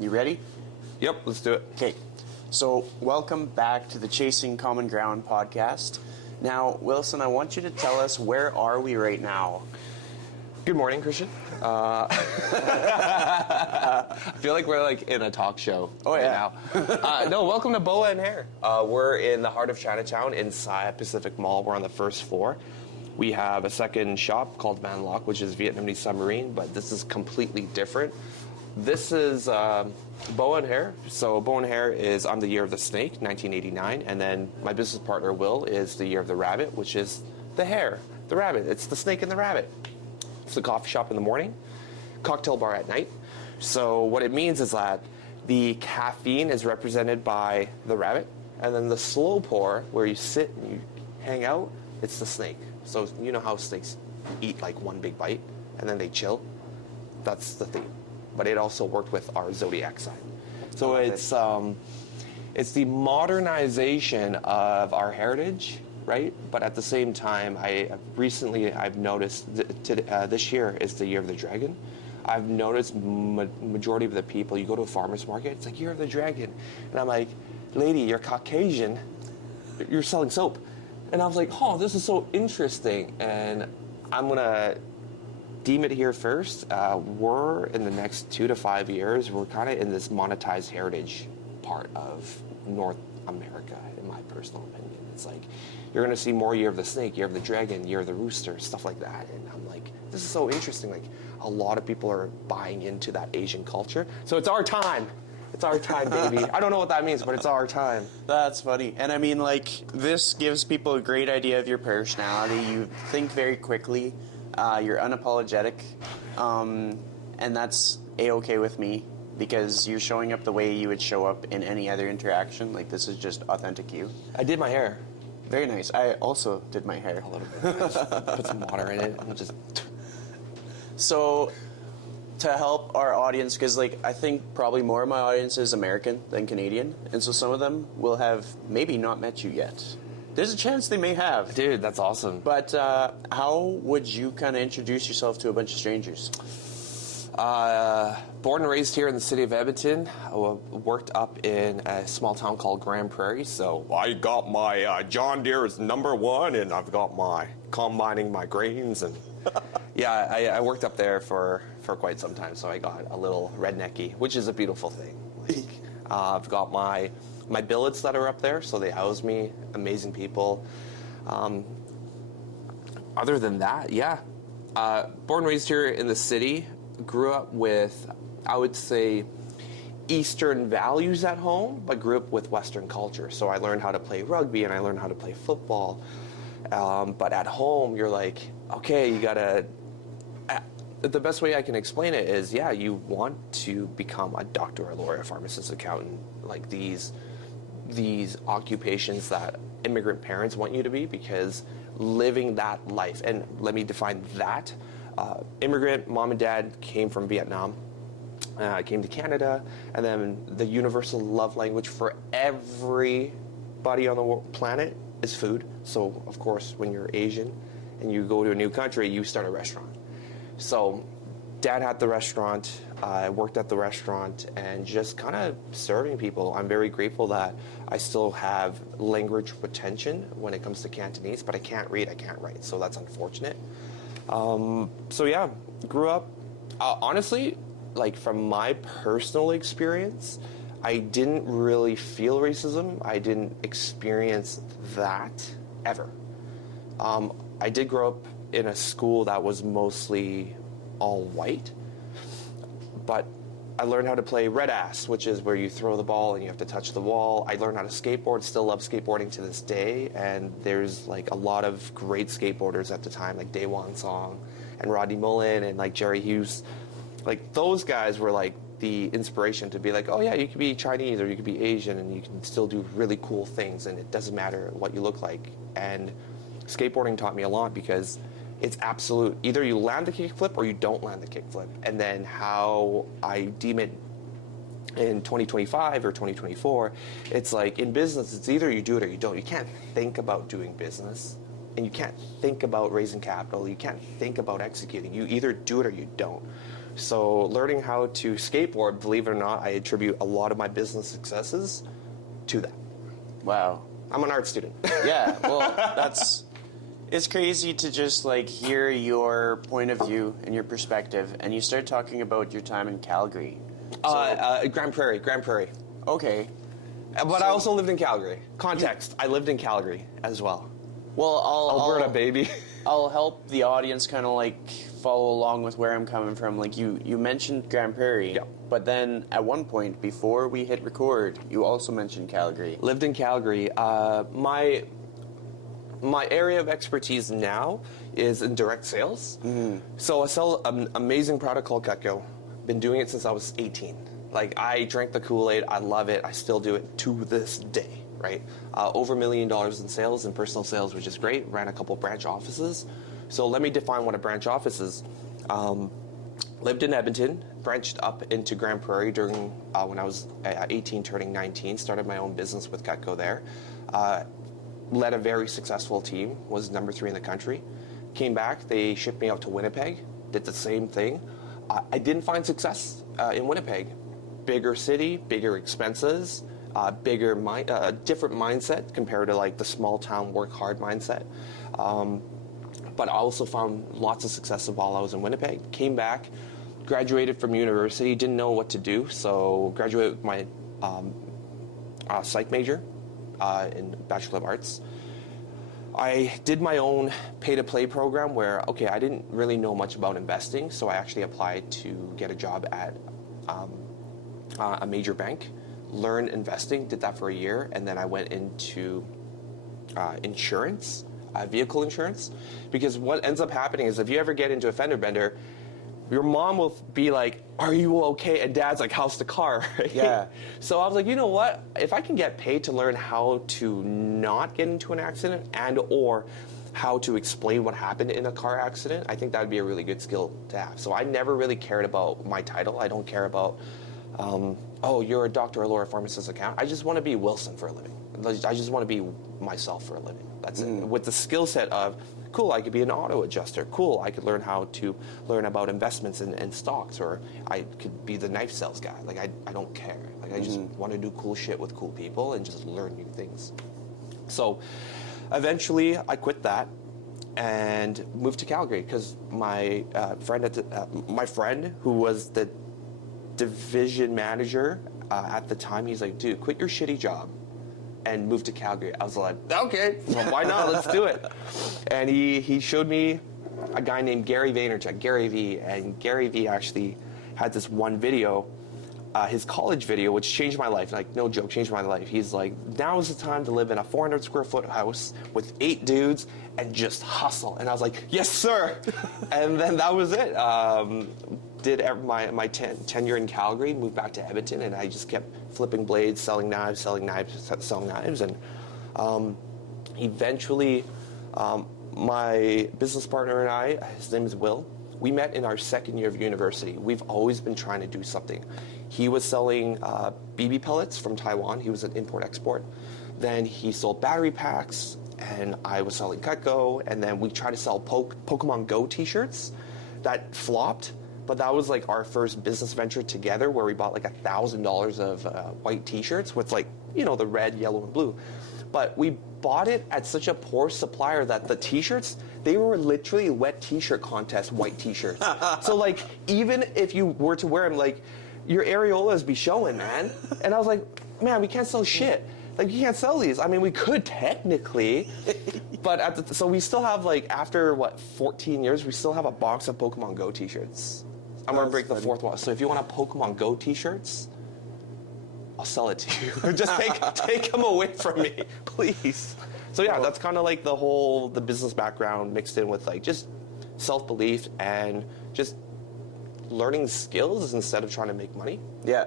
You ready? Yep, let's do it. Okay. So, welcome back to the Chasing Common Ground podcast. Now, Wilson, I want you to tell us, where are we right now? Good morning, Christian. I feel like we're like in a talk show now. No, welcome to Boa and Hair. We're in the heart of Chinatown inside Pacific Mall. We're on the first floor. We have a second shop called Van Lock, which is Vietnamese submarine, but this is completely different. This is Boa and Hair. So Boa and Hair is I'm the year of the snake, 1989, and then my business partner Will is the year of the rabbit, which is the hare, the rabbit. It's the snake and the rabbit. It's a coffee shop in the morning, cocktail bar at night. So what it means is that the caffeine is represented by the rabbit, and then the slow pour, where you sit and you hang out, it's the snake. So you know how snakes eat like one big bite and then they chill? That's the theme. But it also worked with our zodiac sign. So it's the modernization of our heritage, right? But at the same time, I've noticed this year is the year of the dragon. I've noticed majority of the people, you go to a farmer's market, it's like year of the dragon. And I'm like, lady, you're Caucasian, you're selling soap. And I was like, oh, this is so interesting. And I'm gonna deem it here first. We're in the next 2 to 5 years, we're kind of in this monetized heritage part of North America, in my personal opinion. It's like, you're going to see more year of the snake, year of the dragon, year of the rooster, stuff like that. And I'm like, this is so interesting. Like, a lot of people are buying into that Asian culture. So it's our time. It's our time, baby. I don't know what that means, but it's our time. That's funny. And I mean, like, this gives people a great idea of your personality. You think very quickly. You're unapologetic. And that's A-okay with me, because you're showing up the way you would show up in any other interaction. Like, this is just authentic you. I did my hair. Very nice. I also did my hair. A little bit. Just put some water in it and just... So, to help our audience, because like I think probably more of my audience is American than Canadian, and so some of them will have maybe not met you yet. There's a chance they may have. Dude, that's awesome. But how would you kind of introduce yourself to a bunch of strangers? Born and raised here in the city of Edmonton. I worked up in a small town called Grand Prairie. So I got my John Deere is #1, and I've got my combining my grains. And yeah, I worked up there for quite some time. So I got a little rednecky, which is a beautiful thing. Like, I've got my billets that are up there, so they house me. Amazing people. Other than that, yeah. Born and raised here in the city. Grew up with, I would say, Eastern values at home, but grew up with Western culture. So I learned how to play rugby and I learned how to play football. But at home, you're like, okay, you gotta... The best way I can explain it is, yeah, you want to become a doctor, a lawyer, a pharmacist, accountant, like these occupations that immigrant parents want you to be, because living that life, and let me define that. Immigrant mom and dad came from Vietnam, came to Canada, and then the universal love language for everybody on the planet is food. So, of course, when you're Asian and you go to a new country, you start a restaurant. So, dad had the restaurant, I worked at the restaurant, and just kind of serving people. I'm very grateful that I still have language retention when it comes to Cantonese, but I can't read, I can't write, so that's unfortunate. So yeah, grew up, honestly, like from my personal experience, I didn't really feel racism. I didn't experience that ever. I did grow up in a school that was mostly all white, but I learned how to play red ass, which is where you throw the ball and you have to touch the wall. I learned how to skateboard, still love skateboarding to this day, and there's like a lot of great skateboarders at the time, like Daewon Song and Rodney Mullen and like Jerry Hughes. Like those guys were like the inspiration to be like, oh yeah, you could be Chinese or you could be Asian and you can still do really cool things and it doesn't matter what you look like. And skateboarding taught me a lot, because it's absolute. Either you land the kickflip or you don't land the kickflip. And then how I deem it in 2025 or 2024, it's like in business, it's either you do it or you don't. You can't think about doing business, and you can't think about raising capital. You can't think about executing. You either do it or you don't. So learning how to skateboard, believe it or not, I attribute a lot of my business successes to that. Wow. I'm an art student. Yeah, well, it's crazy to just like hear your point of view and your perspective, and you start talking about your time in Calgary. Grand Prairie. Okay. But I also lived in Calgary. Context, I lived in Calgary as well. Well, Alberta, baby. I'll help the audience kind of like follow along with where I'm coming from. Like you mentioned Grand Prairie, yeah. But then at one point before we hit record, you also mentioned Calgary. Lived in Calgary. My area of expertise now is in direct sales. Mm-hmm. So I sell an amazing product called Cutco. Been doing it since I was 18. Like, I drank the Kool-Aid. I love it. I still do it to this day, right? Over $1 million in sales and personal sales, which is great. Ran a couple branch offices. So let me define what a branch office is. Lived in Edmonton, branched up into Grand Prairie during when I was 18, turning 19. Started my own business with Cutco there. Led a very successful team. Was number 3 in the country. Came back. They shipped me out to Winnipeg. Did the same thing. I didn't find success in Winnipeg. Bigger city, bigger expenses, different mindset compared to like the small town work hard mindset. But I also found lots of success while I was in Winnipeg. Came back, graduated from university, didn't know what to do, so graduated with my psych major in Bachelor of Arts. I did my own pay-to-play program where, okay, I didn't really know much about investing, so I actually applied to get a job at a major bank, learned investing, did that for a year, and then I went into insurance, vehicle insurance, because what ends up happening is if you ever get into a fender bender, your mom will be like, are you okay? And dad's like, how's the car? Right? Yeah. So I was like, you know what? If I can get paid to learn how to not get into an accident and or how to explain what happened in a car accident, I think that would be a really good skill to have. So I never really cared about my title. I don't care about, oh, you're a doctor or lawyer, pharmacist, accountant. I just want to be Wilson for a living. I just want to be myself for a living. That's it. With the skill set of, cool, I could be an auto adjuster. Cool, I could learn how to learn about investments and stocks, or I could be the knife sales guy. Like, I don't care. Like, I just want to do cool shit with cool people and just learn new things. So eventually I quit that and moved to Calgary because my friend who was the division manager at the time, he's like, dude, quit your shitty job and move to Calgary. I was like, okay, well, why not? Let's do it. And he showed me a guy named Gary Vaynerchuk, Gary V. And Gary V actually had this one video, his college video, which changed my life. Like, no joke, changed my life. He's like, now is the time to live in a 400 square foot house with 8 dudes and just hustle. And I was like, yes, sir. And then that was it. Did my tenure in Calgary, moved back to Edmonton, and I just kept flipping blades, selling knives, and eventually my business partner and I, his name is Will, we met in our second year of university. We've always been trying to do something. He was selling BB pellets from Taiwan. He was an import-export. Then he sold battery packs, and I was selling Cutco, and then we tried to sell Pokemon Go t-shirts. That flopped. But that was like our first business venture together where we bought like $1,000 of white t-shirts with like, you know, the red, yellow, and blue. But we bought it at such a poor supplier that the t-shirts, they were literally wet t-shirt contest white t-shirts. So like, even if you were to wear them, like, your areolas be showing, man. And I was like, man, we can't sell shit. Like, you can't sell these. I mean, we could technically, but so we still have like, after what, 14 years, we still have a box of Pokemon Go t-shirts. I'm going to break the fourth wall. So if you want a Pokemon Go t-shirts, I'll sell it to you. Just take them away from me, please. So yeah, that's kind of like the business background mixed in with like just self-belief and just learning skills instead of trying to make money. Yeah.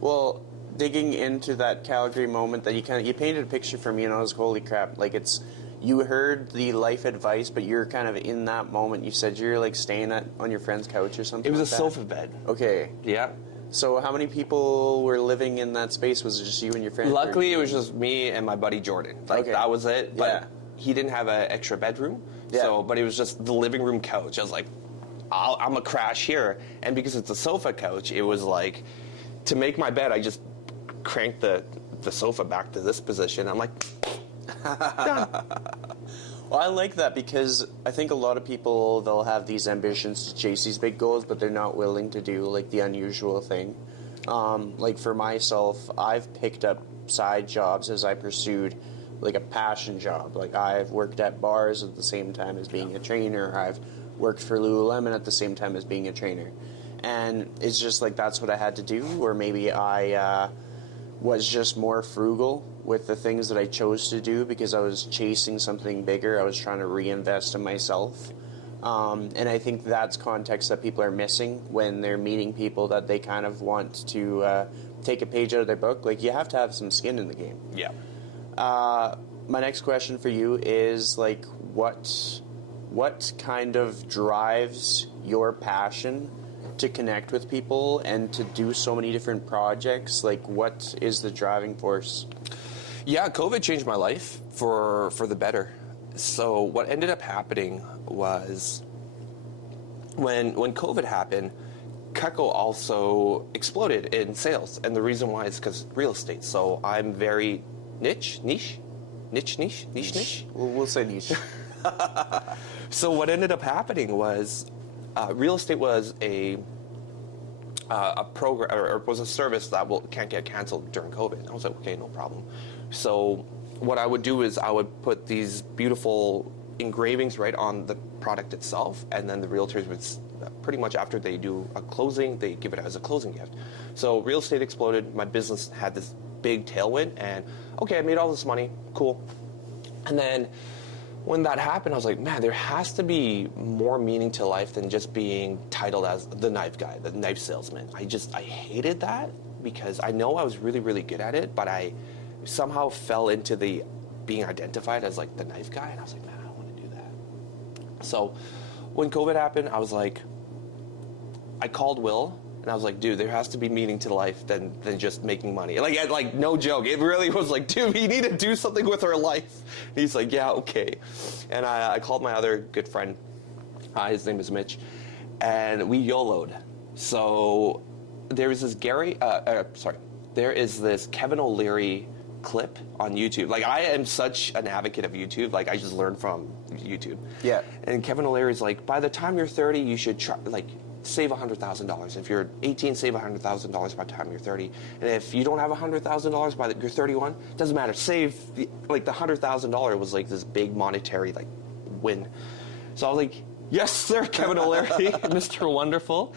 Well, digging into that Calgary moment that you painted a picture for me and I was, holy crap, like you heard the life advice, but you're kind of in that moment. You said you're like staying on your friend's couch or something. It was like a sofa bed. Okay. Yeah. So how many people were living in that space? Was it just you and your friend? Luckily, it was just me and my buddy Jordan. Like, okay. That was it. But he didn't have an extra bedroom. Yeah. So, but it was just the living room couch. I was like, I'm gonna crash here. And because it's a sofa couch, it was like, to make my bed, I just cranked the sofa back to this position. I'm like, done. Well, I like that because I think a lot of people, they'll have these ambitions to chase these big goals, but they're not willing to do like the unusual thing. Like for myself, I've picked up side jobs as I pursued like a passion job. Like I've worked at bars at the same time as being a trainer. I've worked for Lululemon at the same time as being a trainer. And it's just like that's what I had to do, or maybe I was just more frugal with the things that I chose to do because I was chasing something bigger. I was trying to reinvest in myself. And I think that's context that people are missing when they're meeting people that they kind of want to take a page out of their book. Like, you have to have some skin in the game. Yeah. My next question for you is, like, what kind of drives your passion to connect with people and to do so many different projects? Like, what is the driving force? Yeah, COVID changed my life for the better. So what ended up happening was when COVID happened, Cutco also exploded in sales. And the reason why is because real estate. So I'm very niche. We'll say niche. So what ended up happening was real estate was a program, or was a service that can't get canceled during COVID. I was like, okay, no problem. So what I would do is I would put these beautiful engravings right on the product itself, and then the realtors would pretty much after they do a closing, they give it as a closing gift. So real estate exploded. My business had this big tailwind, and okay, I made all this money, cool. And then when that happened, I was like, man, there has to be more meaning to life than just being titled as the knife guy, the knife salesman. I hated that because I know I was really, really good at it, but I somehow fell into the being identified as like the knife guy, and I was like, man, I don't want to do that. So when COVID happened, I was like, I called Will, and I was like, dude, there has to be meaning to life than just making money. Like no joke. It really was like, dude, we need to do something with our life. And he's like, yeah, okay. And I called my other good friend. His name is Mitch. And we YOLO'd. So there is this there is this Kevin O'Leary clip on YouTube. Like, I am such an advocate of YouTube. Like, I just learned from YouTube. Yeah. And Kevin O'Leary's like, by the time you're 30, you should try, like, save $100,000. If you're 18, save $100,000 by the time you're 30. And if you don't have $100,000 by you're 31, doesn't matter. Save the $100,000 was like this big monetary like win. So I was like, yes, sir, Kevin O'Leary, Mr. Wonderful.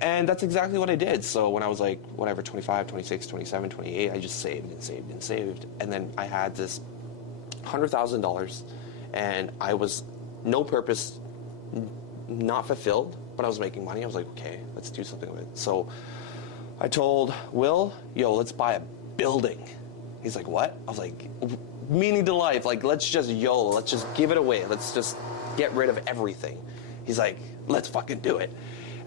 And that's exactly what I did. So when I was like, whatever, 25, 26, 27, 28, I just saved and saved and saved. And then I had this $100,000, and I was no purpose, not fulfilled, but I was making money. I was like, okay, let's do something with it. So I told Will, yo, let's buy a building. He's like, what? I was like, meaning to life. Like, let's just YOLO. Let's just give it away. Let's just get rid of everything. He's like, let's fucking do it.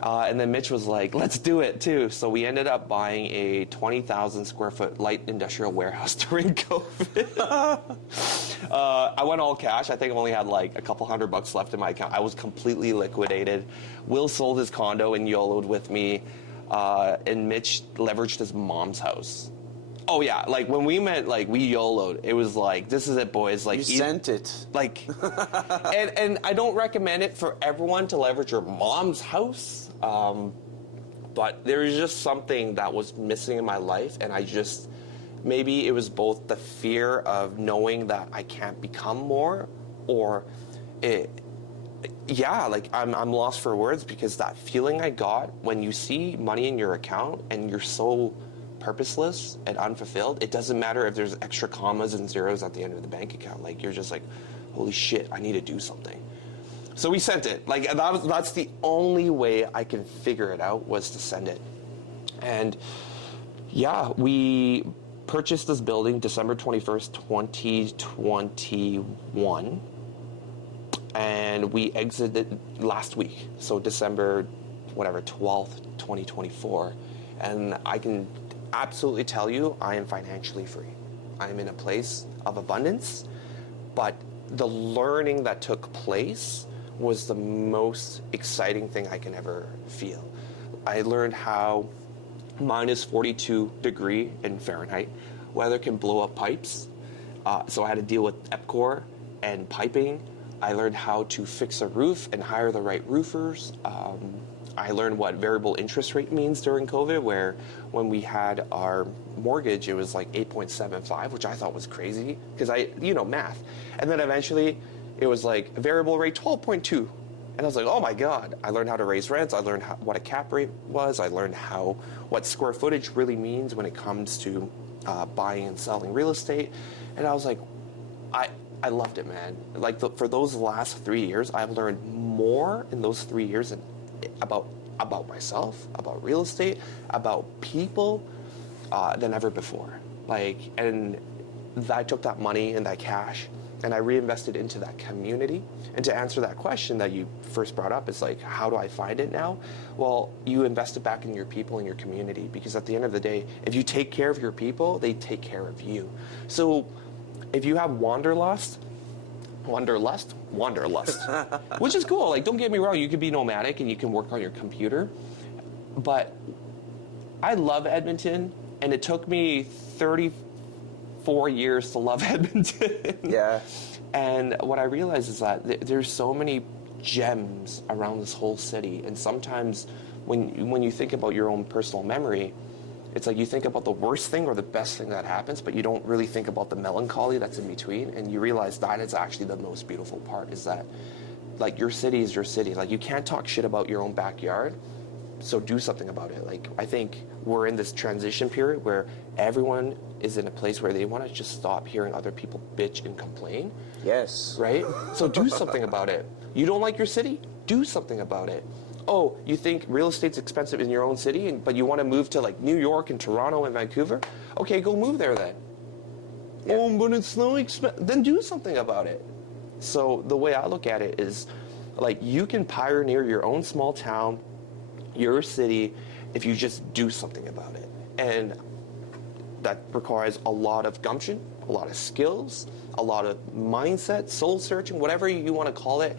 And then Mitch was like, let's do it too. So we ended up buying a 20,000 square foot light industrial warehouse during COVID. I went all cash. I think I only had like a couple $100 left in my account. I was completely liquidated. Will sold his condo and YOLO'd with me. And Mitch leveraged his mom's house. Oh yeah, like when we met, like we YOLO'd, it was like, this is it, boys. Like, you sent it. Like, and I don't recommend it for everyone to leverage your mom's house. But there was just something that was missing in my life, and maybe it was both the fear of knowing that I can't become more, or like I'm lost for words, because that feeling I got when you see money in your account and you're so purposeless and unfulfilled, it doesn't matter if there's extra commas and zeros at the end of the bank account. Like, you're just like, holy shit, I need to do something. So we sent it. Like, that's the only way I can figure it out, was to send it. And yeah, we purchased this building December 21st, 2021. And we exited last week. So December, 12th, 2024. And I can absolutely tell you, I am financially free. I am in a place of abundance, but the learning that took place was the most exciting thing I can ever feel. I learned how minus 42 degree in Fahrenheit weather can blow up pipes. So I had to deal with EPCOR and piping. I learned how to fix a roof and hire the right roofers. I learned what variable interest rate means during COVID, where when we had our mortgage, it was like 8.75, which I thought was crazy because math. And then eventually it was like variable rate 12.2. And I was like, oh my God. I learned how to raise rents. I learned what a cap rate was. I learned what square footage really means when it comes to buying and selling real estate. And I was like, I loved it, man. Like for those last 3 years, I've learned more in those 3 years about myself, about real estate, about people than ever before. And I took that money and that cash and I reinvested into that community. And to answer that question that you first brought up is like, how do I find it now? Well, you invest it back in your people and your community, because at the end of the day, if you take care of your people, they take care of you. So if you have wanderlust, which is cool. Like, don't get me wrong, you can be nomadic and you can work on your computer. But I love Edmonton, and it took me 34 years to love Edmonton. Yeah. And what I realized is that there's so many gems around this whole city. And sometimes when you think about your own personal memory, it's like you think about the worst thing or the best thing that happens, but you don't really think about the melancholy that's in between. And you realize that is actually the most beautiful part, is that like your city is your city. Like you can't talk shit about your own backyard, so do something about it. Like I think we're in this transition period where everyone is in a place where they want to just stop hearing other people bitch and complain. Yes. Right? So do something about it. You don't like your city? Do something about it. Oh, you think real estate's expensive in your own city, but you want to move to like New York and Toronto and Vancouver? Okay, go move there then. Yeah. Oh, but it's so expensive. Then do something about it. So the way I look at it is like you can pioneer your own small town, your city, if you just do something about it. And that requires a lot of gumption, a lot of skills, a lot of mindset, soul searching, whatever you want to call it.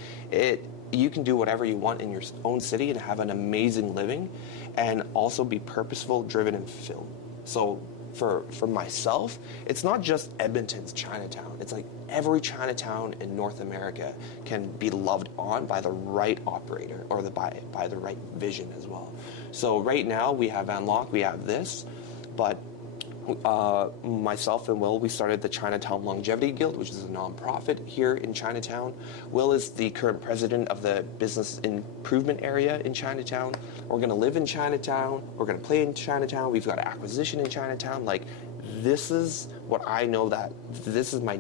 You can do whatever you want in your own city and have an amazing living, and also be purposeful, driven, and fulfilled. So for myself, it's not just Edmonton's Chinatown. It's like every Chinatown in North America can be loved on by the right operator, or by the right vision as well. So right now we have Van Locke, we have this, but myself and Will, we started the Chinatown Longevity Guild, which is a nonprofit here in Chinatown. Will is the current president of the business improvement area in Chinatown. We're going to live in Chinatown. We're going to play in Chinatown. We've got acquisition in Chinatown. Like, this is what I know, that this is my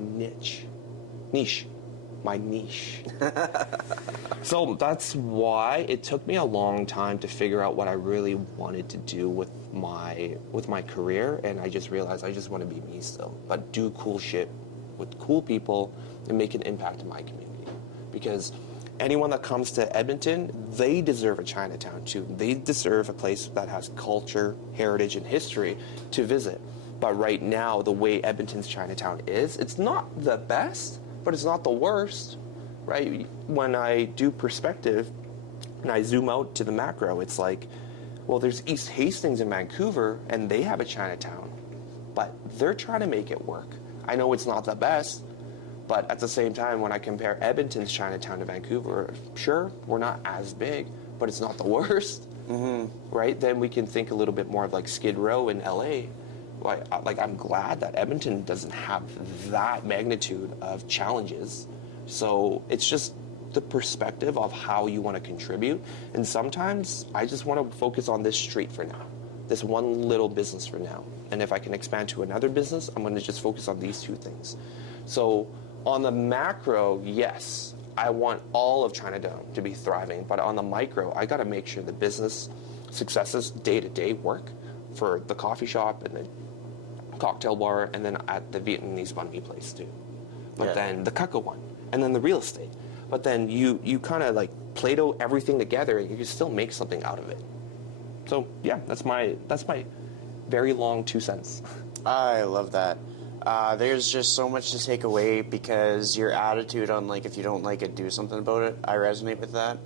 niche. So that's why it took me a long time to figure out what I really wanted to do with my career, and I just realized I just want to be me still, but do cool shit with cool people and make an impact in my community. Because anyone that comes to Edmonton, they deserve a Chinatown too. They deserve a place that has culture, heritage, and history to visit. But right now, the way Edmonton's Chinatown is, it's not the best, but it's not the worst, right? When I do perspective and I zoom out to the macro, it's like, well, there's East Hastings in Vancouver, and they have a Chinatown, but they're trying to make it work. I know it's not the best, but at the same time, when I compare Edmonton's Chinatown to Vancouver, sure, we're not as big, but it's not the worst, right? Then we can think a little bit more of like Skid Row in LA. Like I'm glad that Edmonton doesn't have that magnitude of challenges. So it's just the perspective of how you want to contribute. And sometimes I just want to focus on this street for now, this one little business for now. And if I can expand to another business, I'm going to just focus on these two things. So on the macro, yes, I want all of Chinatown to be thriving. But on the micro, I got to make sure the business successes day-to-day work for the coffee shop and the cocktail bar, and then at the Vietnamese banh mi place too. But then the Cucco one, and then the real estate. But then you kind of like Play-Doh everything together, and you can still make something out of it. So yeah, that's my very long 2 cents. I love that. There's just so much to take away because your attitude on, like, if you don't like it, do something about it. I resonate with that.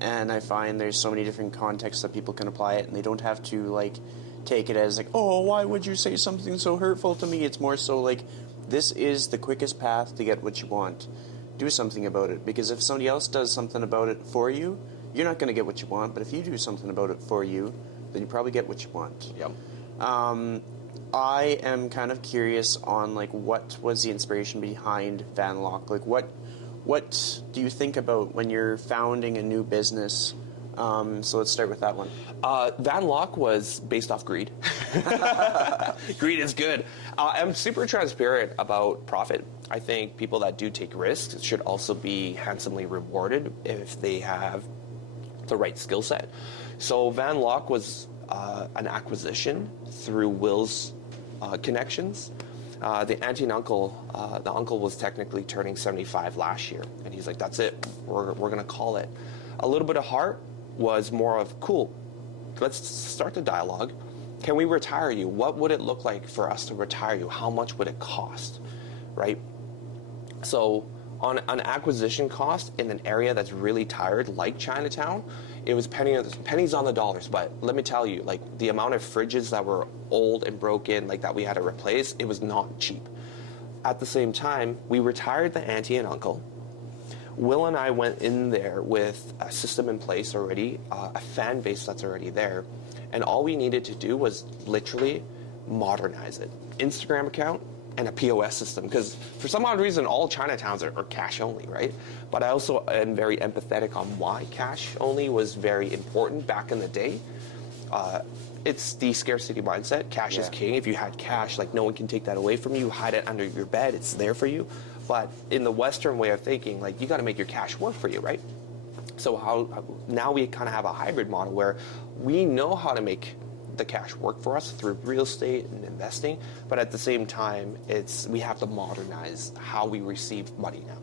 And I find there's so many different contexts that people can apply it, and they don't have to, like, take it as, like, oh, why would you say something so hurtful to me? It's more so, like, this is the quickest path to get what you want. Do something about it, because if somebody else does something about it for you, you're not going to get what you want, but if you do something about it for you, then you probably get what you want. Yep. I am kind of curious on, like, what was the inspiration behind Van Lock? Like, what do you think about when you're founding a new business? So let's start with that one. Van Lock was based off greed. Greed is good. I'm super transparent about profit. I think people that do take risks should also be handsomely rewarded if they have the right skill set. So Van Lock was an acquisition through Will's connections. The auntie and uncle, the uncle was technically turning 75 last year, and he's like, that's it, we're going to call it. A little bit of heart was more of, cool, let's start the dialogue. Can we retire you? What would it look like for us to retire you? How much would it cost, right? So on an acquisition cost in an area that's really tired, like Chinatown, it was pennies on the dollars. But let me tell you, like, the amount of fridges that were old and broken, like, that we had to replace, it was not cheap. At the same time, we retired the auntie and uncle. Will and I went in there with a system in place already, a fan base that's already there, and all we needed to do was literally modernize it. Instagram account and a POS system, because for some odd reason, all Chinatowns are cash only, right? But I also am very empathetic on why cash only was very important back in the day. It's the scarcity mindset. Cash is king. If you had cash, like, no one can take that away from you. Hide it under your bed. It's there for you. But in the Western way of thinking, like, you got to make your cash work for you, right? So now we kind of have a hybrid model where we know how to make the cash work for us through real estate and investing, but at the same time, we have to modernize how we receive money now.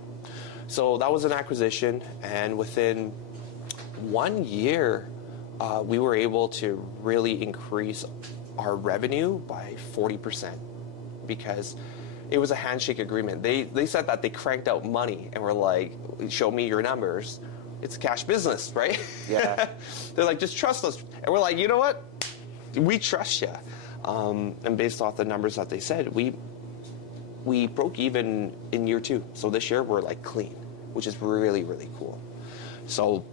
So that was an acquisition, and within 1 year, we were able to really increase our revenue by 40% because it was a handshake agreement. They said that they cranked out money, and we're like, show me your numbers. It's a cash business, right? Yeah. They're like, just trust us. And we're like, you know what? We trust you. And based off the numbers that they said, we broke even in year 2. So this year we're like clean, which is really, really cool. So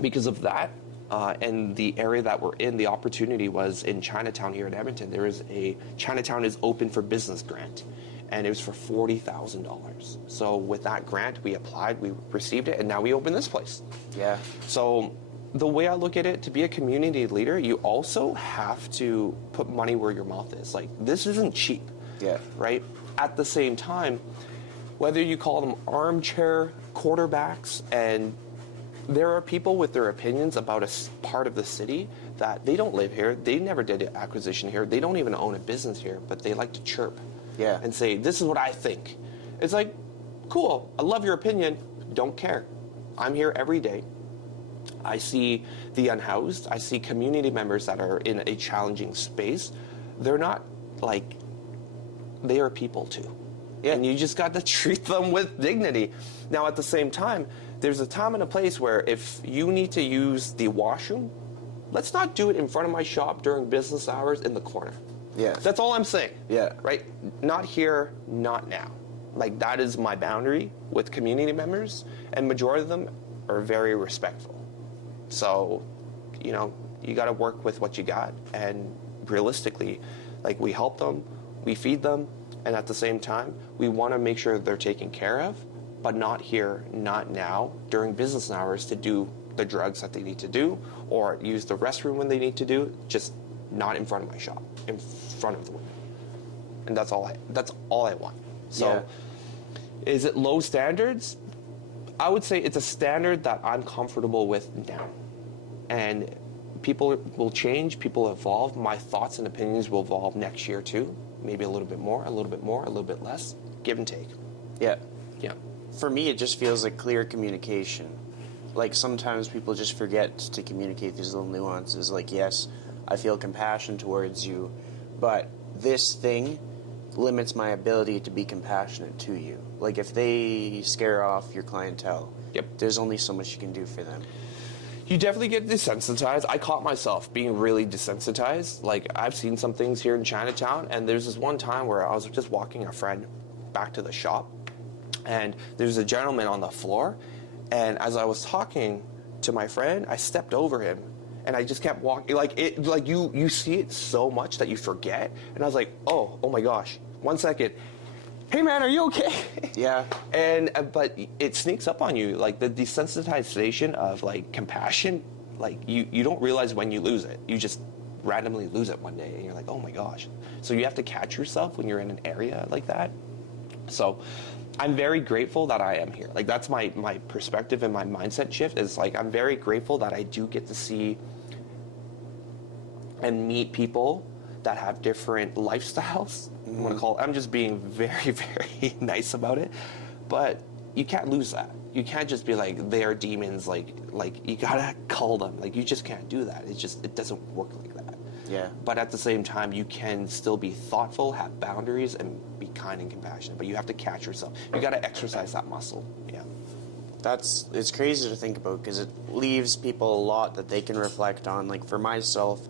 because of that, and the area that we're in, the opportunity was in Chinatown here in Edmonton. There is a Chinatown is open for business grant, and it was for $40,000. So with that grant, we applied, we received it, and now we open this place. Yeah. So the way I look at it, to be a community leader, you also have to put money where your mouth is. Like, this isn't cheap. Yeah. Right? At the same time, whether you call them armchair quarterbacks, and there are people with their opinions about a part of the city that they don't live here, they never did an acquisition here, they don't even own a business here, but they like to chirp and say, this is what I think. It's like, cool, I love your opinion, don't care. I'm here every day. I see the unhoused, I see community members that are in a challenging space. They're not like, they are people too. Yeah. And you just got to treat them with dignity. Now, at the same time, there's a time and a place where if you need to use the washroom, let's not do it in front of my shop during business hours in the corner. Yeah. That's all I'm saying. Yeah. Right? Not here, not now. Like, that is my boundary with community members, and majority of them are very respectful. So, you know, you got to work with what you got, and realistically, like, we help them, we feed them, and at the same time, we want to make sure they're taken care of, but not here, not now, during business hours to do the drugs that they need to do, or use the restroom when they need to do, just not in front of my shop, in front of the window. And that's all I want. So, is it low standards? I would say it's a standard that I'm comfortable with now. And people will change, people evolve. My thoughts and opinions will evolve next year too. Maybe a little bit more, a little bit more, a little bit less. Give and take. Yeah. Yeah. For me, it just feels like clear communication. Like, sometimes people just forget to communicate these little nuances. Like, yes, I feel compassion towards you, but this thing limits my ability to be compassionate to you. Like, if they scare off your clientele, Yep. there's only so much you can do for them. You definitely get desensitized. I caught myself being really desensitized. Like, I've seen some things here in Chinatown, and there's this one time where I was just walking a friend back to the shop, and there's a gentleman on the floor, and as I was talking to my friend, I stepped over him, and I just kept walking. Like, you see it so much that you forget, and I was like, oh my gosh, 1 second. Hey man, are you okay? Yeah. And but it sneaks up on you, like the desensitization of like compassion. Like you don't realize when you lose it. You just randomly lose it one day, and you're like, oh my gosh. So you have to catch yourself when you're in an area like that. So I'm very grateful that I am here. Like, that's my perspective and my mindset shift is like, I'm very grateful that I do get to see and meet people that have different lifestyles. I'm just being very, very nice about it. But you can't lose that. You can't just be like, they are demons, like you gotta cull them. Like, you just can't do that. It doesn't work like that. Yeah. But at the same time, you can still be thoughtful, have boundaries, and be kind and compassionate. But you have to catch yourself. You gotta exercise that muscle. Yeah. It's crazy to think about, because it leaves people a lot that they can reflect on. Like, for myself,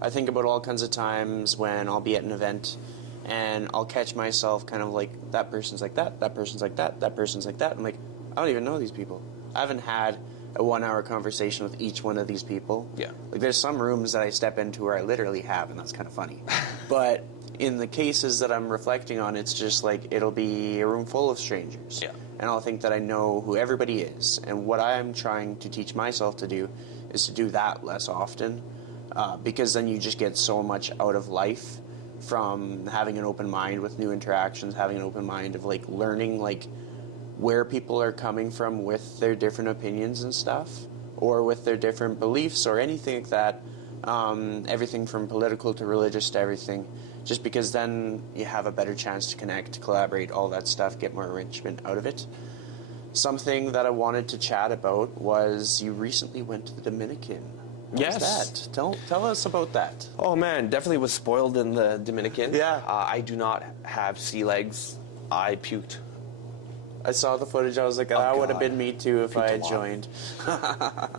I think about all kinds of times when I'll be at an event and I'll catch myself kind of like, that person's like that person's like that person's like that. I'm like, I don't even know these people. I haven't had a 1 hour conversation with each one of these people. Yeah. Like, there's some rooms that I step into where I literally have, and that's kind of funny. But in the cases that I'm reflecting on, it's just like, it'll be a room full of strangers. Yeah. And I'll think that I know who everybody is. And what I'm trying to teach myself to do is to do that less often, because then you just get so much out of life from having an open mind with new interactions, having an open mind of like learning like where people are coming from with their different opinions and stuff, or with their different beliefs or anything like that. Everything from political to religious to everything. Just because then you have a better chance to connect, collaborate, all that stuff, get more enrichment out of it. Something that I wanted to chat about was you recently went to the Dominican. What Yes. was that? Tell us about that. Oh man, definitely was spoiled in the Dominican. Yeah. I do not have sea legs. I puked. I saw the footage. I was like, that would have God. been me too if I had a lot. joined.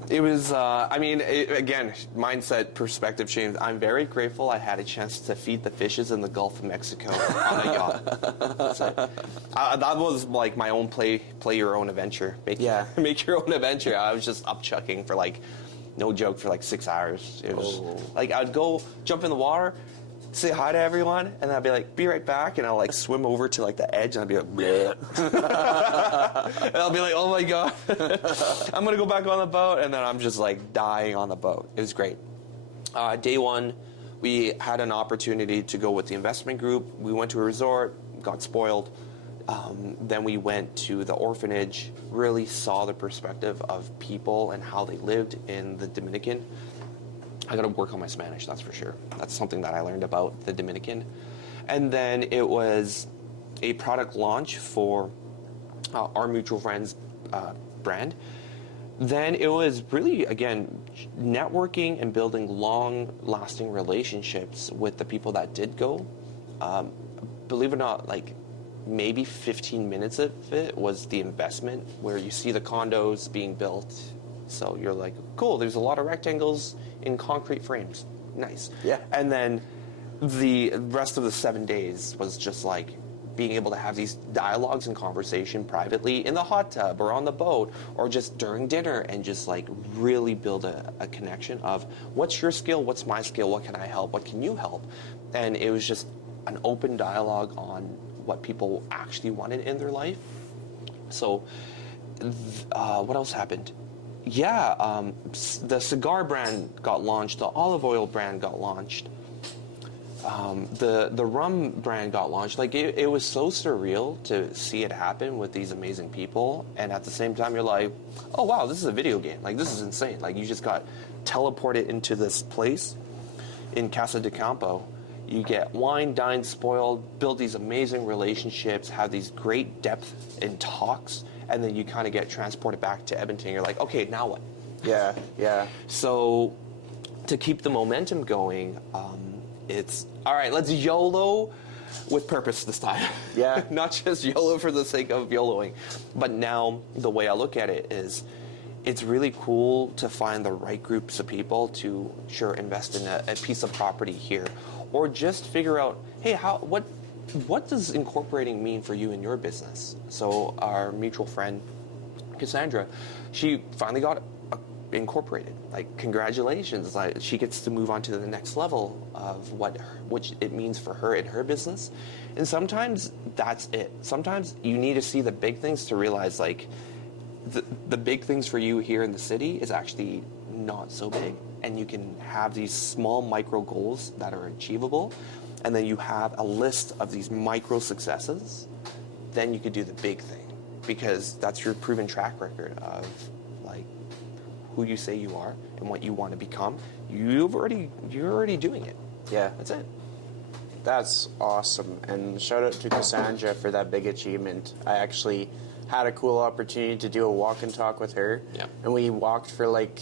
It was, again, mindset, perspective change. I'm very grateful I had a chance to feed the fishes in the Gulf of Mexico on a yacht. So, that was like my own play your own adventure. Make your own adventure. I was just up chucking for like, no joke, for like 6 hours. It was like, I'd go jump in the water, say hi to everyone, and then I'd be like, be right back, and I'll like swim over to like the edge, and I'd be like, bleh. And I'll be like, oh my god, I'm gonna go back on the boat, and then I'm just like dying on the boat. It was great. Day one, we had an opportunity to go with the investment group. We went to a resort, got spoiled. Then we went to the orphanage, really saw the perspective of people and how they lived in the Dominican. I got to work on my Spanish, that's for sure. That's something that I learned about the Dominican. And then it was a product launch for our mutual friends brand. Then it was really, again, networking and building long-lasting relationships with the people that did go. Believe it or not, like maybe 15 minutes of it was the investment, where you see the condos being built. So you're like, cool, there's a lot of rectangles in concrete frames. Nice. Yeah. And then the rest of the 7 days was just like being able to have these dialogues and conversation privately in the hot tub or on the boat or just during dinner, and just like really build a connection of what's your skill, what's my skill, what can I help, what can you help? And it was just an open dialogue on what people actually wanted in their life. So what else happened? Yeah, the cigar brand got launched, the olive oil brand got launched, the rum brand got launched. Like, it was so surreal to see it happen with these amazing people, and at the same time you're like, oh wow, this is a video game. Like, this is insane. Like, you just got teleported into this place in Casa de Campo. You get wine, dine, spoiled, build these amazing relationships, have these great depth in talks, and then you kind of get transported back to Edmonton. You're like, okay, now what? Yeah, yeah. So to keep the momentum going, it's, all right, let's YOLO with purpose this time. Yeah. Not just YOLO for the sake of YOLOing. But now the way I look at it is it's really cool to find the right groups of people to invest in a piece of property here, or just figure out, hey, what does incorporating mean for you in your business? So our mutual friend Cassandra, she finally got incorporated. Like, congratulations! Like, she gets to move on to the next level of what it means for her in her business. And sometimes that's it. Sometimes you need to see the big things to realize, like, the big things for you here in the city is actually not so big, and you can have these small micro goals that are achievable, and then you have a list of these micro successes. Then you could do the big thing, because that's your proven track record of, like, who you say you are and what you want to become. You're already doing it. Yeah. That's it. That's awesome. And shout out to Cassandra for that big achievement. I actually had a cool opportunity to do a walk and talk with her. Yeah. And we walked for like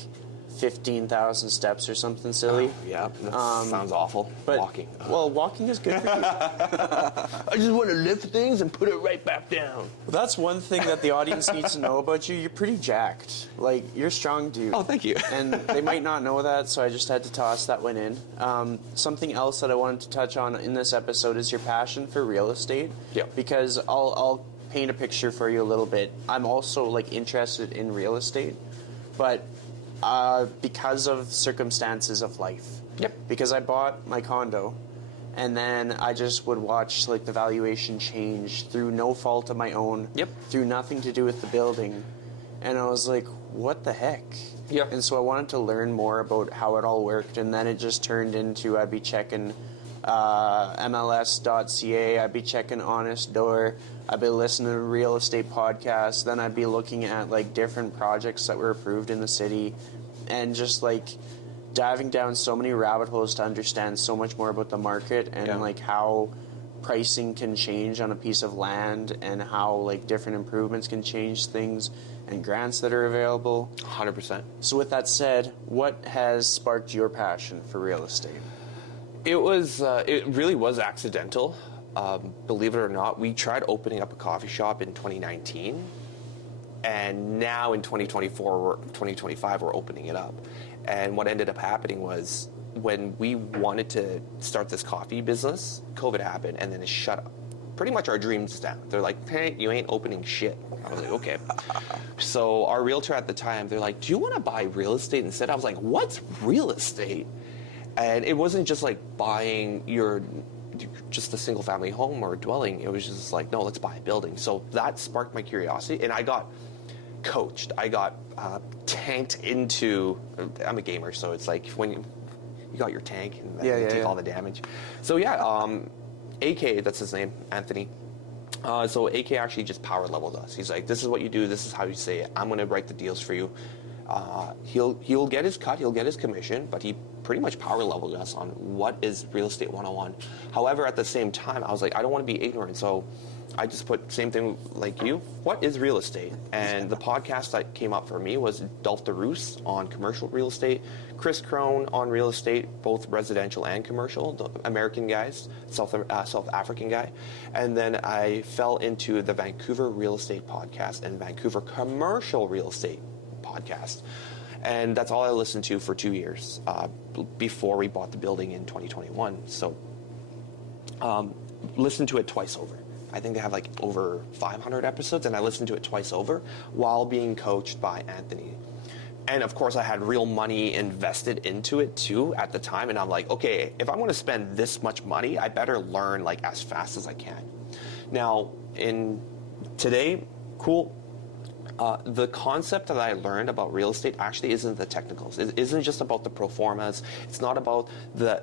15,000 steps or something silly. Yeah, that sounds awful. But, walking. Well, walking is good for you. I just want to lift things and put it right back down. That's one thing that the audience needs to know about you. You're pretty jacked. Like, you're a strong dude. Oh, thank you. And they might not know that, so I just had to toss that one in. Something else that I wanted to touch on in this episode is your passion for real estate. Yeah. Because I'll paint a picture for you a little bit. I'm also, like, interested in real estate, but because of circumstances of life. Yep. Because I bought my condo, and then I just would watch, like, the valuation change through no fault of my own. Yep. Through nothing to do with the building, and I was like, what the heck? Yeah. And so I wanted to learn more about how it all worked, and then it just turned into I'd be checking MLS.ca, I'd be checking Honest Door, I'd be listening to real estate podcasts, then I'd be looking at, like, different projects that were approved in the city, and just, like, diving down so many rabbit holes to understand so much more about the market and like how pricing can change on a piece of land, and how, like, different improvements can change things, and grants that are available. 100%. So with that said, what has sparked your passion for real estate? It really was accidental. Believe it or not, we tried opening up a coffee shop in 2019, and now in 2025, we're opening it up. And what ended up happening was, when we wanted to start this coffee business, COVID happened, and then it shut pretty much our dreams down. They're like, hey, you ain't opening shit. I was like, okay. So our realtor at the time, they're like, do you want to buy real estate instead? I was like, what's real estate? And it wasn't just like buying just a single family home or dwelling. It was just like, no, let's buy a building. So that sparked my curiosity, and I got coached. I got tanked into, I'm a gamer, so it's like when you got your tank and you take all the damage. So AK, that's his name, Anthony. So AK actually just power leveled us. He's like, this is what you do, this is how you say it. I'm going to write the deals for you. He'll get his cut, he'll get his commission, but he pretty much power leveled us on what is real estate 101. However, at the same time, I was like, I don't want to be ignorant, so I just put same thing like you. What is real estate? And the podcast that came up for me was Dolph DeRoos on commercial real estate, Chris Crone on real estate, both residential and commercial, the American guys, South African guy. And then I fell into the Vancouver real estate podcast and Vancouver commercial real estate podcast. And that's all I listened to for 2 years before we bought the building in 2021. So listened to it twice over. I think they have like over 500 episodes, and I listened to it twice over while being coached by Anthony. And of course, I had real money invested into it too at the time, and I'm like, okay, if I'm going to spend this much money, I better learn like as fast as I can. Now, in today, cool. The concept that I learned about real estate actually isn't the technicals. It isn't just about the pro formas. It's not about the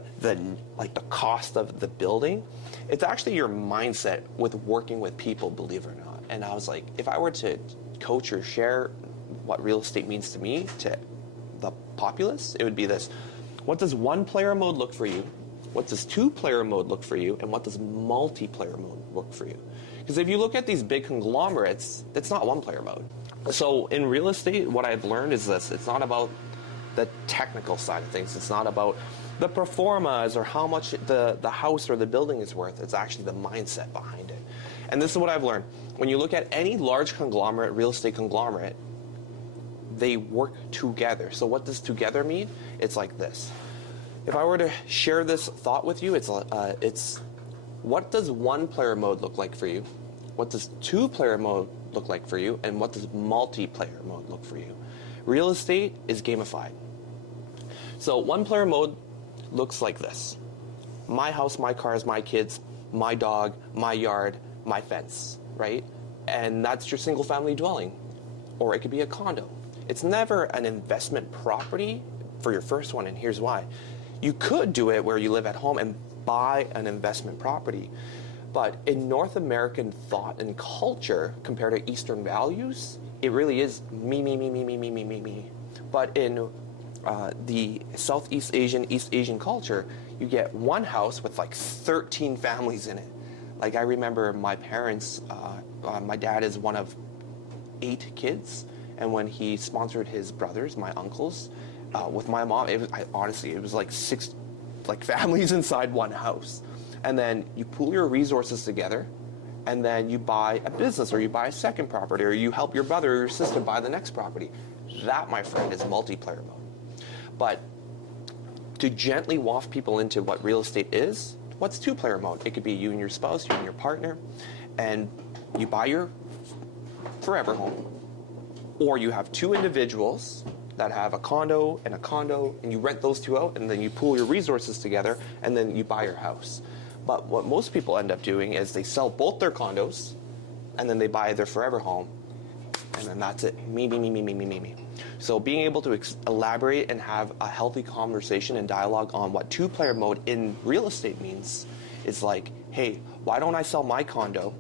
cost of the building. It's actually your mindset with working with people, believe it or not. And I was like, if I were to coach or share what real estate means to me, to the populace, it would be this. What does one player mode look for you? What does two player mode look for you? And what does multiplayer mode look for you? Because if you look at these big conglomerates, it's not one player mode. So in real estate, what I've learned is this. It's not about the technical side of things. It's not about the performas or how much the house or the building is worth. It's actually the mindset behind it. And this is what I've learned. When you look at any large conglomerate, real estate conglomerate, they work together. So what does together mean? It's like this. If I were to share this thought with you, it's what does one-player mode look like for you? What does two-player mode look like for you? And what does multiplayer mode look for you? Real estate is gamified. So one-player mode looks like this. My house, my cars, my kids, my dog, my yard, my fence, right? And that's your single-family dwelling. Or it could be a condo. It's never an investment property for your first one, and here's why. You could do it where you live at home and buy an investment property. But in North American thought and culture, compared to Eastern values, it really is me, me, me, me, me, me, me, me, me. But in the Southeast Asian, East Asian culture, you get one house with like 13 families in it. Like I remember my parents, my dad is one of 8 kids, and when he sponsored his brothers, my uncles, with my mom, honestly, it was like 6 families inside one house. And then you pool your resources together, and then you buy a business, or you buy a second property, or you help your brother or your sister buy the next property. That, my friend, is multiplayer mode. But to gently waft people into what real estate is, what's two-player mode? It could be you and your spouse, you and your partner, and you buy your forever home, or you have 2 individuals that have a condo, and you rent those 2 out, and then you pool your resources together, and then you buy your house. But what most people end up doing is they sell both their condos, and then they buy their forever home, and then that's it. Me, me, me, me, me, me, me, me. So being able to elaborate and have a healthy conversation and dialogue on what two-player mode in real estate means is like, hey, why don't I sell my condo?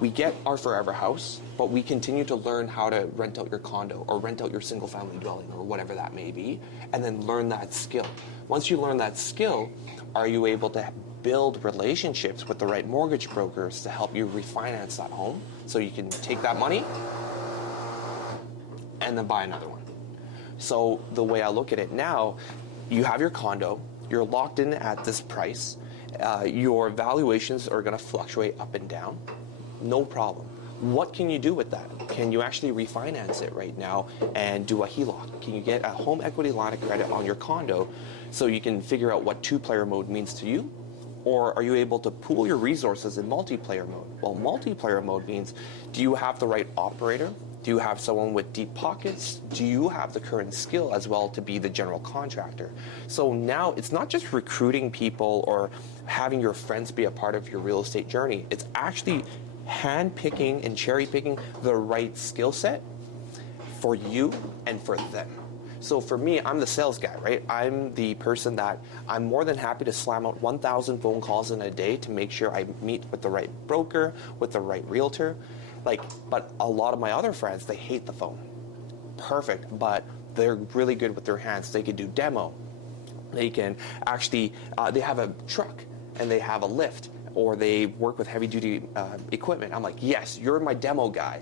We get our forever house, but we continue to learn how to rent out your condo or rent out your single-family dwelling or whatever that may be, and then learn that skill. Once you learn that skill, are you able to build relationships with the right mortgage brokers to help you refinance that home so you can take that money and then buy another one? So the way I look at it now, you have your condo, you're locked in at this price, your valuations are going to fluctuate up and down, no problem. What can you do with that? Can you actually refinance it right now and do a HELOC? Can you get a home equity line of credit on your condo so you can figure out what two-player mode means to you? Or are you able to pool your resources in multiplayer mode? Well, multiplayer mode means, do you have the right operator? Do you have someone with deep pockets? Do you have the current skill as well to be the general contractor? So now it's not just recruiting people or having your friends be a part of your real estate journey. It's actually hand-picking and cherry-picking the right skill set for you and for them. So for me, I'm the sales guy, right? I'm the person that I'm more than happy to slam out 1,000 phone calls in a day to make sure I meet with the right broker, with the right realtor. But a lot of my other friends, they hate the phone. Perfect, but they're really good with their hands. They can do demo. They can actually, they have a truck and they have a lift, or they work with heavy-duty equipment. I'm like, yes, you're my demo guy.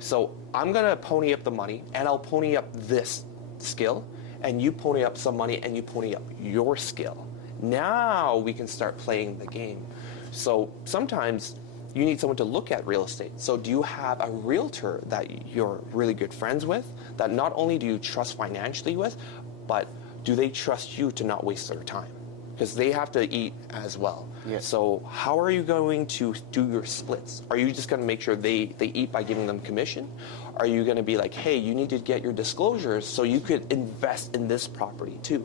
So I'm going to pony up the money, and I'll pony up this skill, and you pony up some money, and you pony up your skill. Now we can start playing the game. So sometimes you need someone to look at real estate. So do you have a realtor that you're really good friends with, that not only do you trust financially with, but do they trust you to not waste their time? Because they have to eat as well. Yes. So how are you going to do your splits? Are you just going to make sure they eat by giving them commission? Are you going to be like, hey, you need to get your disclosures so you could invest in this property too?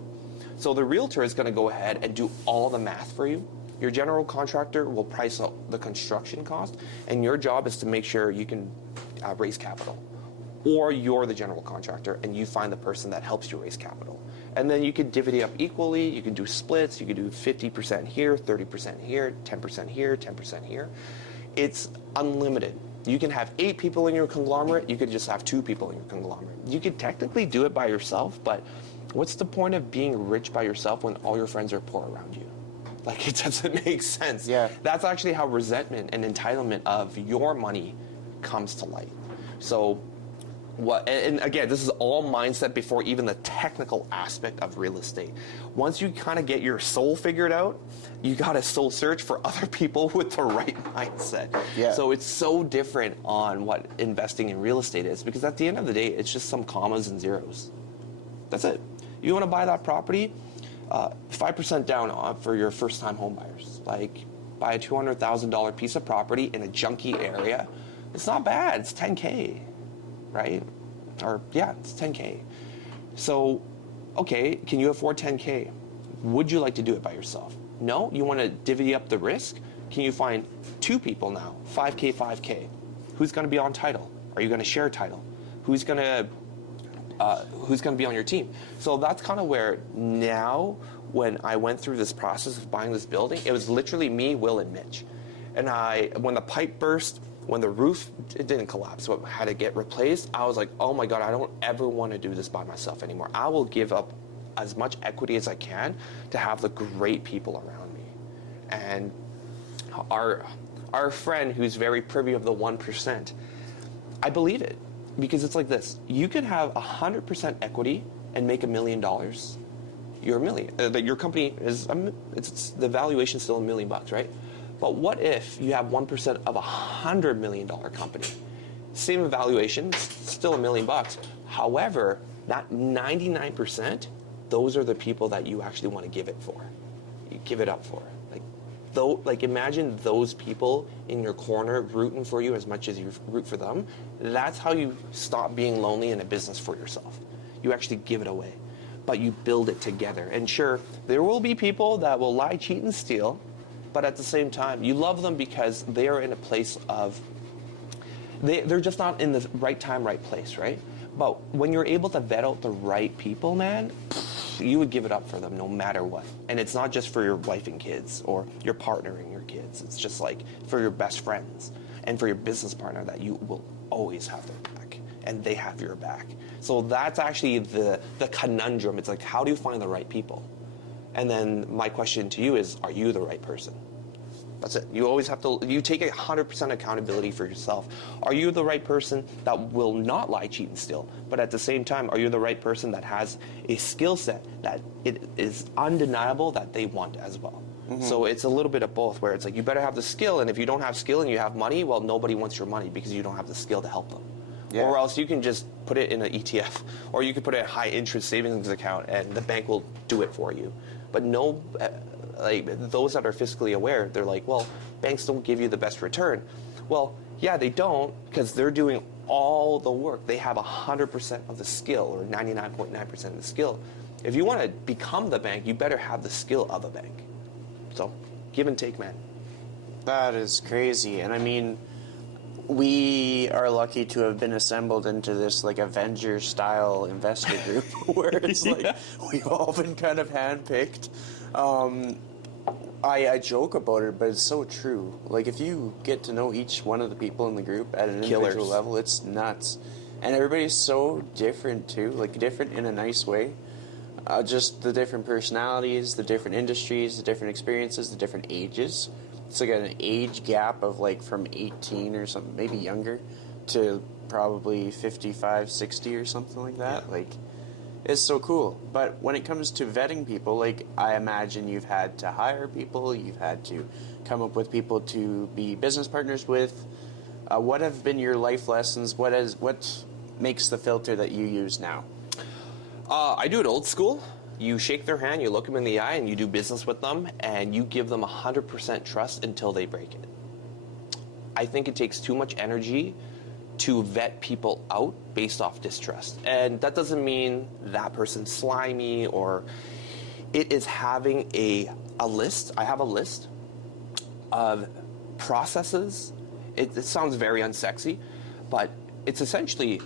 So the realtor is going to go ahead and do all the math for you. Your general contractor will price out the construction cost, and your job is to make sure you can raise capital. Or you're the general contractor and you find the person that helps you raise capital. And then you can divvy it up equally. You can do splits. You can do 50% here, 30% here, 10% here, 10% here. It's unlimited. You can have 8 people in your conglomerate. You could just have 2 people in your conglomerate. You could technically do it by yourself, but what's the point of being rich by yourself when all your friends are poor around you? Like, it doesn't make sense. Yeah. That's actually how resentment and entitlement of your money comes to light. So And again, this is all mindset before even the technical aspect of real estate. Once you kind of get your soul figured out, you got to soul search for other people with the right mindset. Yeah. So it's so different on what investing in real estate is, because at the end of the day, it's just some commas and zeros. That's it. You want to buy that property, 5% down for your first-time home buyers. Like, buy a $200,000 piece of property in a junky area. It's not bad. It's $10K. Right? Or, yeah, it's $10K. So, okay, can you afford $10K? Would you like to do it by yourself? No? You want to divvy up the risk? Can you find 2 people now? 5K, 5K. Who's going to be on title? Are you going to share title? Who's going to be on your team? So that's kind of where now, when I went through this process of buying this building, it was literally me, Will, and Mitch. And when the pipe burst, when the roof, it didn't collapse, so it had to get replaced, I was like, oh my God, I don't ever want to do this by myself anymore. I will give up as much equity as I can to have the great people around me. And our friend who's very privy of the 1%, I believe it. Because it's like this, you could have 100% equity and make $1 million. You're a million. Your company is, it's the valuation is still $1 million, right? But what if you have 1% of a $100 million company? Same evaluation, still $1 million. However, that 99%, those are the people that you actually want to give it for. You give it up for. Like imagine those people in your corner rooting for you as much as you root for them. That's how you stop being lonely in a business for yourself. You actually give it away, but you build it together. And sure, there will be people that will lie, cheat, and steal. But at the same time, you love them because they are in a place of, they're just not in the right time, right place, right? But when you're able to vet out the right people, man, you would give it up for them no matter what. And it's not just for your wife and kids or your partner and your kids. It's just like for your best friends and for your business partner that you will always have their back and they have your back. So that's actually the conundrum. It's like, how do you find the right people? And then my question to you is, are you the right person? That's it. You always have to, you take 100% accountability for yourself. Are you the right person that will not lie, cheat, and steal? But at the same time, are you the right person that has a skill set that it is undeniable that they want as well? Mm-hmm. So it's a little bit of both, where it's like, you better have the skill, and if you don't have skill and you have money, well, nobody wants your money because you don't have the skill to help them. Yeah. Or else you can just put it in an ETF, or you could put it in a high-interest savings account, and the bank will do it for you. But no, like those that are fiscally aware, they're like, well, banks don't give you the best return. Well, yeah, they don't, because they're doing all the work. They have 100% of the skill, or 99.9% of the skill. If you want to become the bank, you better have the skill of a bank. So, give and take, man. That is crazy. And I mean, we are lucky to have been assembled into this like Avengers-style investor group where it's like we've all been kind of handpicked. I joke about it, but it's so true. Like, if you get to know each one of the people in the group at an individual level, it's nuts. And everybody's so different, too. Like, different in a nice way. Just the different personalities, the different industries, the different experiences, the different ages. It's like an age gap of, like, from 18 or something, maybe younger, to probably 55, 60 or something like that. Yeah. Like, it's so cool. But when it comes to vetting people, like, I imagine you've had to hire people, you've had to come up with people to be business partners with. What have been your life lessons? What makes the filter that you use now? I do it old school. You shake their hand, you look them in the eye, and you do business with them, and you give them 100% trust until they break it. I think it takes too much energy to vet people out based off distrust. And that doesn't mean that person's slimy, or it is having a list. I have a list of processes. It sounds very unsexy, but it's essentially,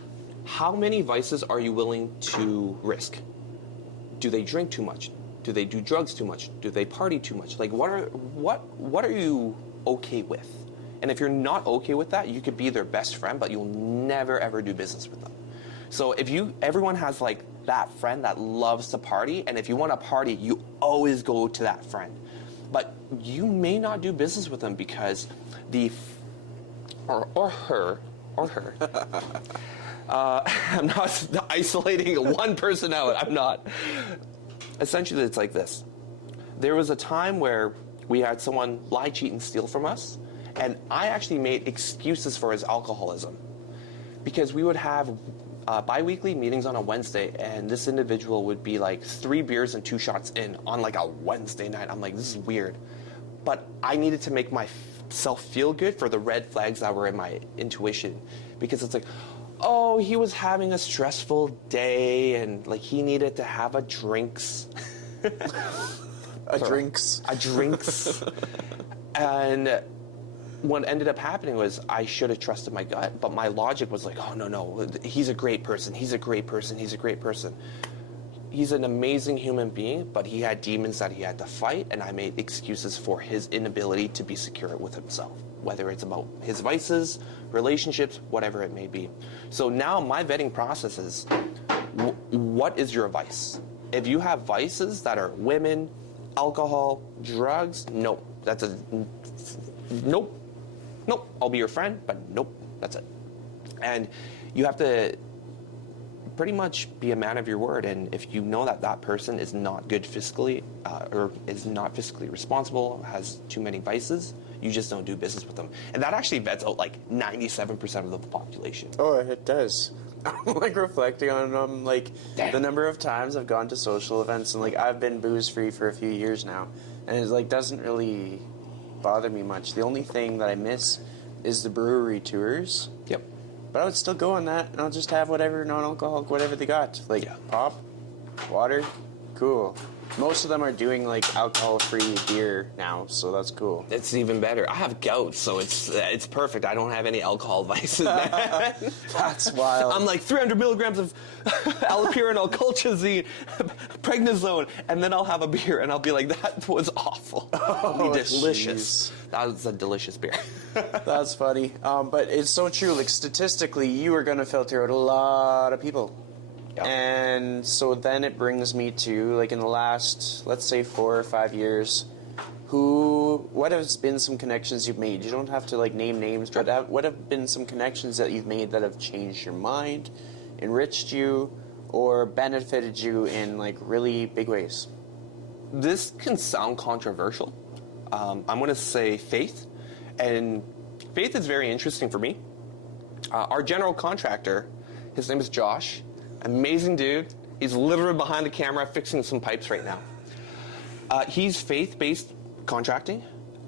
how many vices are you willing to risk? Do they drink too much? Do they do drugs too much? Do they party too much? Like, what are you okay with? And if you're not okay with that, you could be their best friend, but you'll never ever do business with them. So everyone has like that friend that loves to party, and if you want to party, you always go to that friend. But you may not do business with them because or her I'm not isolating one person out. I'm not. Essentially, it's like this. There was a time where we had someone lie, cheat, and steal from us, and I actually made excuses for his alcoholism. Because we would have bi-weekly meetings on a Wednesday, and this individual would be like 3 beers and 2 shots in on like a Wednesday night. I'm like, this is weird. But I needed to make myself feel good for the red flags that were in my intuition. Because it's like, oh, he was having a stressful day, and like he needed to have a drinks. A drinks. And what ended up happening was I should have trusted my gut, but my logic was like, oh, no, he's a great person. He's a great person. He's an amazing human being, but he had demons that he had to fight, and I made excuses for his inability to be secure with himself, whether it's about his vices, relationships, whatever it may be. So now my vetting process is, what is your vice? If you have vices that are women, alcohol, drugs, nope. Nope. I'll be your friend, but nope. That's it. And you have to pretty much be a man of your word. And if you know that that person is not good fiscally, or is not fiscally responsible, has too many vices, you just don't do business with them. And that actually vets out like 97% of the population. Oh, it does. I'm like reflecting on like the number of times I've gone to social events, and like I've been booze free for a few years now, and it like doesn't really bother me much. The only thing that I miss is the brewery tours. Yep. But I would still go on that, and I'll just have whatever non-alcoholic, whatever they got. Like pop, water, cool. Most of them are doing like alcohol-free beer now, so that's cool. It's even better. I have gout, so it's perfect. I don't have any alcohol vices, man. That's wild. I'm like 300 milligrams of allopurinol, colchicine, prednisone, and then I'll have a beer, and I'll be like, that was awful. Oh, delicious. Geez. That was a delicious beer. That's funny. But it's so true. Like statistically, you are going to filter out a lot of people. Yep. And so then it brings me to, like, in the last, let's say 4 or 5 years, what has been some connections you've made? You don't have to, like, name names, but what have been some connections that you've made that have changed your mind, enriched you, or benefited you in, like, really big ways? This can sound controversial. I'm going to say faith. And faith is very interesting for me. Our general contractor, his name is Josh. Amazing dude. He's literally behind the camera fixing some pipes right now. He's faith-based contracting.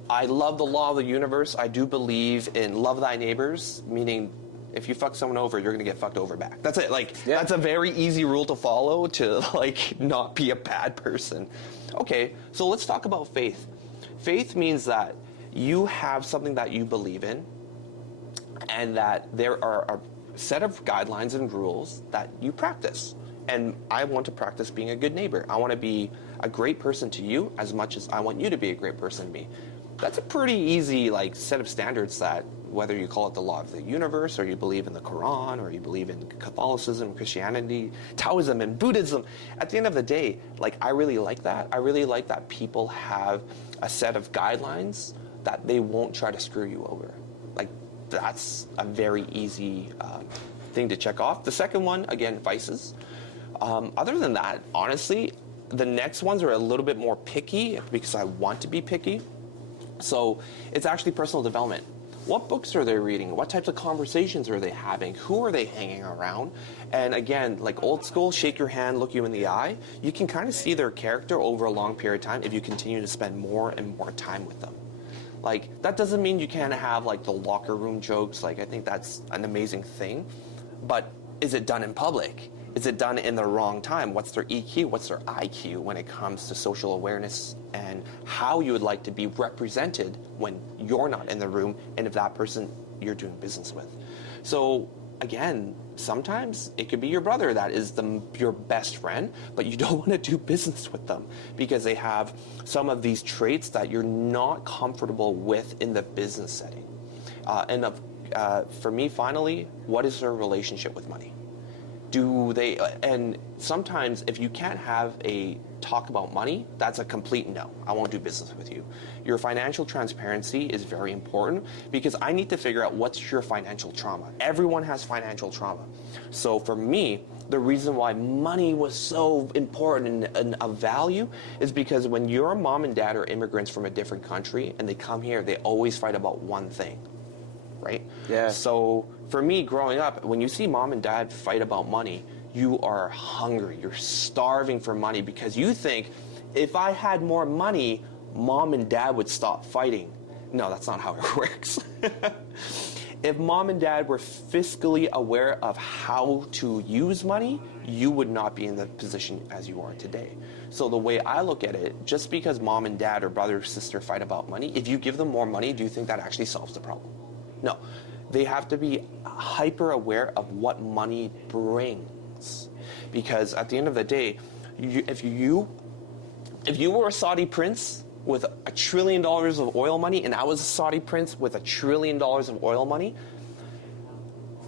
I love the law of the universe. I do believe in love thy neighbors, meaning if you fuck someone over, you're going to get fucked over back. That's it. Like, That's a very easy rule to follow to, like, not be a bad person. Okay, so let's talk about faith. Faith means that you have something that you believe in, and that there are a set of guidelines and rules that you practice. And I want to practice being a good neighbor. I want to be a great person to you as much as I want you to be a great person to me. That's a pretty easy like set of standards that whether you call it the law of the universe or you believe in the Quran or you believe in Catholicism, Christianity, Taoism, and Buddhism, at the end of the day, like I really like that. I really like that people have a set of guidelines that they won't try to screw you over. Like that's a very easy thing to check off. The second one, again, vices. Other than that, honestly, the next ones are a little bit more picky because I want to be picky. So it's actually personal development. What books are they reading? What types of conversations are they having? Who are they hanging around? And again, like old school, shake your hand, look you in the eye. You can kind of see their character over a long period of time if you continue to spend more and more time with them. Like, that doesn't mean you can't have, like, the locker room jokes. Like, I think that's an amazing thing. But is it done in public? Is it done in the wrong time? What's their EQ? What's their IQ when it comes to social awareness and how you would like to be represented when you're not in the room and if that person you're doing business with? So, again, sometimes it could be your brother that is your best friend, but you don't want to do business with them because they have some of these traits that you're not comfortable with in the business setting. For me, finally, what is their relationship with money? Do they, and sometimes if you can't have a talk about money, that's a complete no. I won't do business with you. Your financial transparency is very important because I need to figure out what's your financial trauma. Everyone has financial trauma. So for me, the reason why money was so important and of value is because when your mom and dad are immigrants from a different country and they come here, they always fight about one thing, right? Yeah. So for me, growing up, when you see mom and dad fight about money, you are hungry. You're starving for money because you think, if I had more money, mom and dad would stop fighting. No, that's not how it works. If mom and dad were fiscally aware of how to use money, you would not be in the position as you are today. So the way I look at it, just because mom and dad or brother or sister fight about money, if you give them more money, do you think that actually solves the problem? No. They have to be hyper aware of what money brings. Because at the end of the day, if you were a Saudi prince with $1 trillion of oil money, and I was a Saudi prince with $1 trillion of oil money,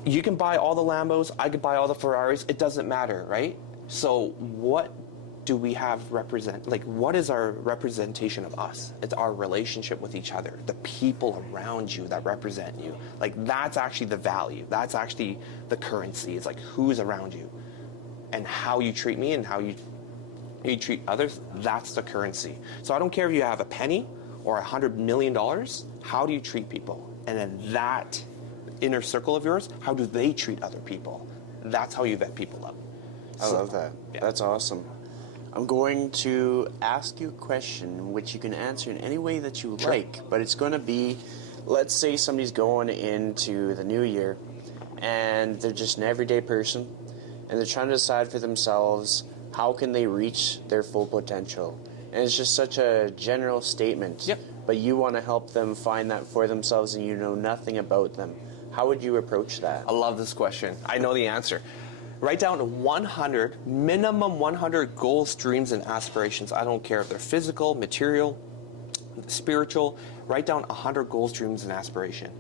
you can buy all the Lambos, I could buy all the Ferraris, it doesn't matter, right? So what do we have represent, like what is our representation of us? It's our relationship with each other, the people around you that represent you. Like that's actually the value, that's actually the currency. It's like who's around you and how you treat me and how you treat others, that's the currency. So I don't care if you have a penny or $100 million, how do you treat people? And then that inner circle of yours, how do they treat other people? That's how you vet people up. I love that. Yeah. That's awesome. I'm going to ask you a question which you can answer in any way that you like, but it's going to be, let's say somebody's going into the new year and they're just an everyday person and they're trying to decide for themselves how can they reach their full potential. And it's just such a general statement, yep. But you want to help them find that for themselves and you know nothing about them. How would you approach that? I love this question. I know the answer. Write down 100, minimum 100 goals, dreams, and aspirations. I don't care if they're physical, material, spiritual. Write down 100 goals, dreams, and aspiration.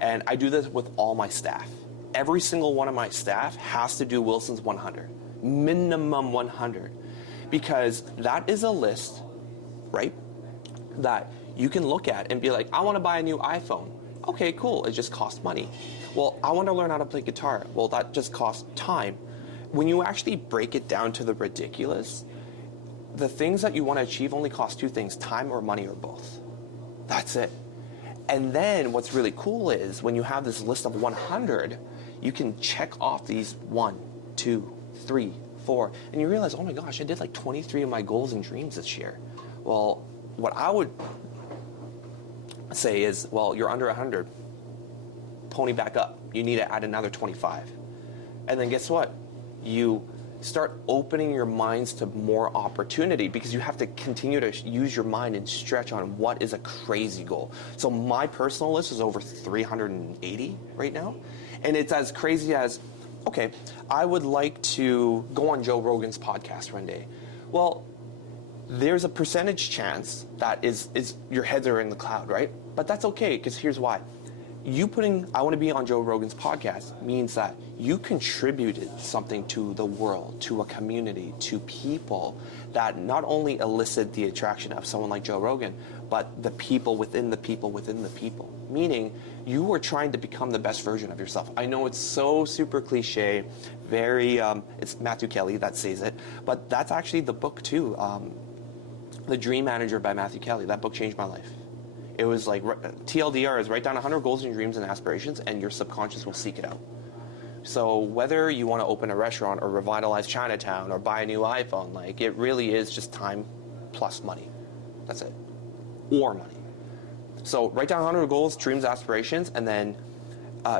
And I do this with all my staff. Every single one of my staff has to do Wilson's 100. Minimum 100. Because that is a list, right, that you can look at and be like, I want to buy a new iPhone. Okay, cool. It just costs money. Well, I want to learn how to play guitar. Well, that just costs time. When you actually break it down to the ridiculous, the things that you want to achieve only cost two things, time or money or both. That's it. And then what's really cool is when you have this list of 100, you can check off these 1, 2, 3, 4, and you realize, oh my gosh, I did like 23 of my goals and dreams this year. Well, what I would say is, well, you're under 100. Pony back up. You need to add another 25. And then guess what? You start opening your minds to more opportunity because you have to continue to use your mind and stretch on what is a crazy goal. So my personal list is over 380 right now. And it's as crazy as, okay, I would like to go on Joe Rogan's podcast one day. Well, there's a percentage chance that is your heads are in the cloud, right? But that's okay, because here's why. You putting, I want to be on Joe Rogan's podcast means that you contributed something to the world, to a community, to people that not only elicit the attraction of someone like Joe Rogan, but the people within the people within the people. Meaning, you were trying to become the best version of yourself. I know it's so super cliche, very, it's Matthew Kelly that says it, but that's actually the book too. The Dream Manager by Matthew Kelly. That book changed my life. It was like, TLDR is write down 100 goals and dreams and aspirations and your subconscious will seek it out. So whether you want to open a restaurant or revitalize Chinatown or buy a new iPhone, like it really is just time plus money. That's it. Or money. So write down 100 goals, dreams, aspirations, and then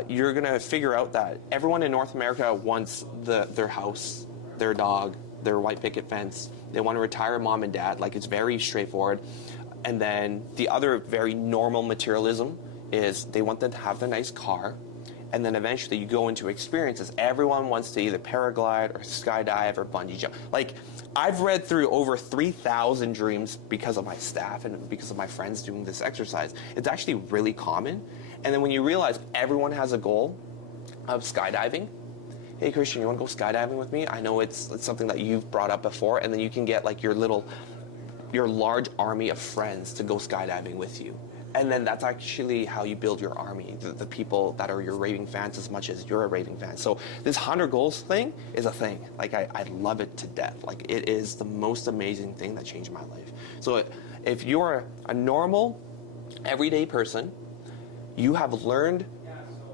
you're going to figure out that everyone in North America wants their house, their dog, their white picket fence. They want to retire mom and dad. Like it's very straightforward. And then the other very normal materialism is they want them to have their nice car. And then eventually you go into experiences. Everyone wants to either paraglide or skydive or bungee jump. Like I've read through over 3,000 dreams because of my staff and because of my friends doing this exercise. It's actually really common. And then when you realize everyone has a goal of skydiving, hey Christian, you want to go skydiving with me? I know it's something that you've brought up before, and then you can get like your large army of friends to go skydiving with you. And then that's actually how you build your army, the people that are your raving fans as much as you're a raving fan. So this 100 goals thing is a thing. Like, I love it to death. Like, it is the most amazing thing that changed my life. So if you're a normal, everyday person, you have learned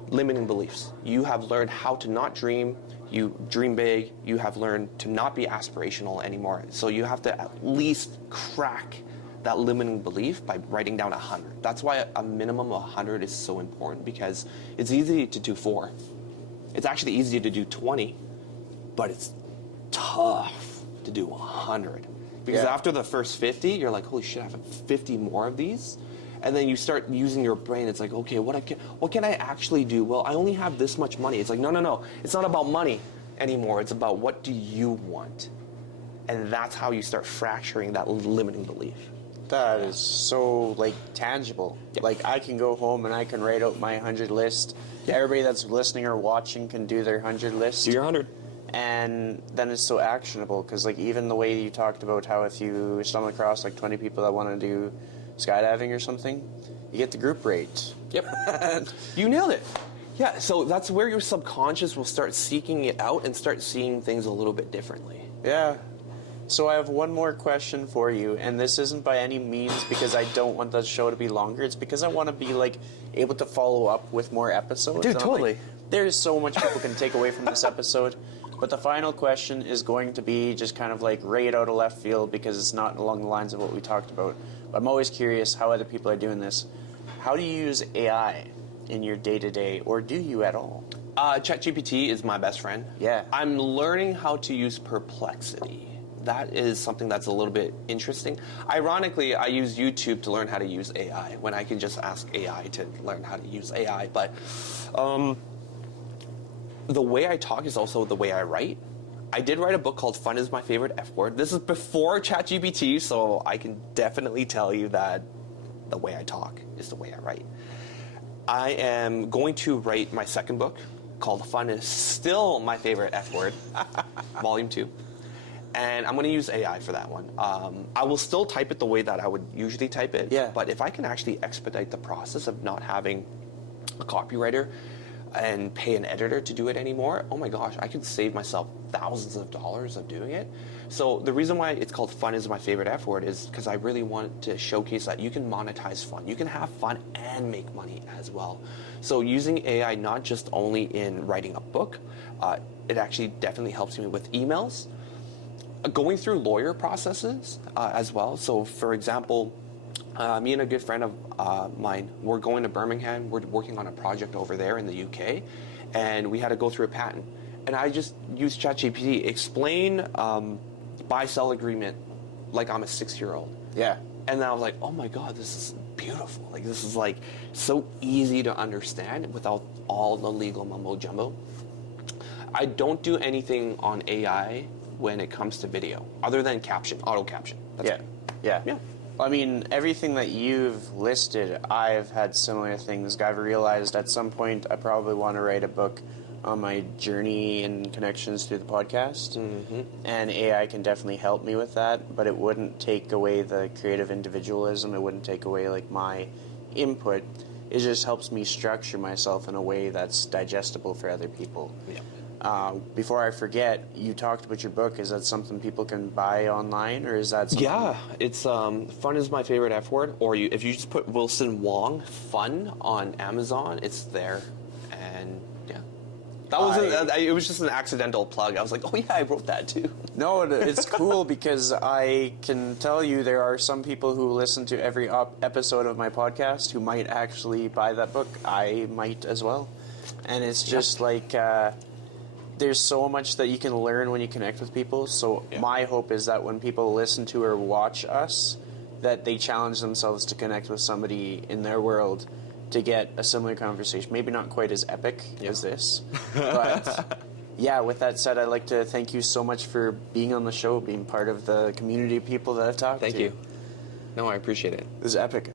limiting beliefs. You have learned how to not dream. You dream big. You have learned to not be aspirational anymore. So you have to at least crack that limiting belief by writing down 100. That's why a minimum of 100 is so important, because it's easy to do 4. It's actually easy to do 20, but it's tough to do 100. Because after the first 50, you're like, holy shit, I have 50 more of these. And then you start using your brain. It's like, okay, what can I actually do? Well, I only have this much money. It's like, no. It's not about money anymore. It's about what do you want? And that's how you start fracturing that limiting belief. That is so, like, tangible. Yep. Like, I can go home and I can write out my 100 list. Yep. Everybody that's listening or watching can do their 100 list. Do your 100. And then it's so actionable, because, like, even the way you talked about how if you stumble across, like, 20 people that want to do skydiving or something, you get the group rate. Yep. You nailed it. Yeah, so that's where your subconscious will start seeking it out and start seeing things a little bit differently. Yeah. So I have one more question for you, and this isn't by any means because I don't want the show to be longer. It's because I want to be, like, able to follow up with more episodes. Dude, totally. Like, there's so much people can take away from this episode. But the final question is going to be just kind of like right out of left field, because it's not along the lines of what we talked about. But I'm always curious how other people are doing this. How do you use AI in your day-to-day, or do you at all? ChatGPT is my best friend. Yeah. I'm learning how to use Perplexity. That is something that's a little bit interesting. Ironically, I use YouTube to learn how to use AI when I can just ask AI to learn how to use AI. But the way I talk is also the way I write. I did write a book called Fun is My Favorite F Word. This is before ChatGPT, so I can definitely tell you that the way I talk is the way I write. I am going to write my second book called Fun is Still My Favorite F Word, Volume 2. And I'm going to use AI for that one. I will still type it the way that I would usually type it. Yeah. But if I can actually expedite the process of not having a copywriter and pay an editor to do it anymore, oh my gosh, I could save myself thousands of dollars of doing it. So the reason why it's called Fun is My Favorite F Word is because I really want to showcase that you can monetize fun. You can have fun and make money as well. So using AI not just only in writing a book, it actually definitely helps me with emails, going through lawyer processes as well. So for example, me and a good friend of mine, we're going to Birmingham. We're working on a project over there in the UK, and we had to go through a patent. And I just used ChatGPT, explain buy-sell agreement like I'm a 6-year-old. Yeah. And then I was like, oh my God, this is beautiful. Like, this is like so easy to understand without all the legal mumbo jumbo. I don't do anything on AI when it comes to video, other than caption, auto caption. That's it. Yeah. I mean, everything that you've listed, I've had similar things. I've realized at some point I probably want to write a book on my journey and connections through the podcast. Mm-hmm. And AI can definitely help me with that, but it wouldn't take away the creative individualism. It wouldn't take away, like, my input. It just helps me structure myself in a way that's digestible for other people. Yeah. Before I forget, you talked about your book. Is that something people can buy online, or is that something? Yeah, it's Fun is My Favorite F Word, or if you just put Wilson Wong Fun on Amazon, it's there. And yeah, it was just an accidental plug. I was like, oh yeah, I wrote that too. No, it's cool because I can tell you there are some people who listen to every episode of my podcast who might actually buy that book. I might as well. And it's just like... there's so much that you can learn when you connect with people. So my hope is that when people listen to or watch us, that they challenge themselves to connect with somebody in their world to get a similar conversation. Maybe not quite as epic as this. But yeah, with that said, I'd like to thank you so much for being on the show, being part of the community of people that I've talked to. Thank you. No, I appreciate it. This is epic.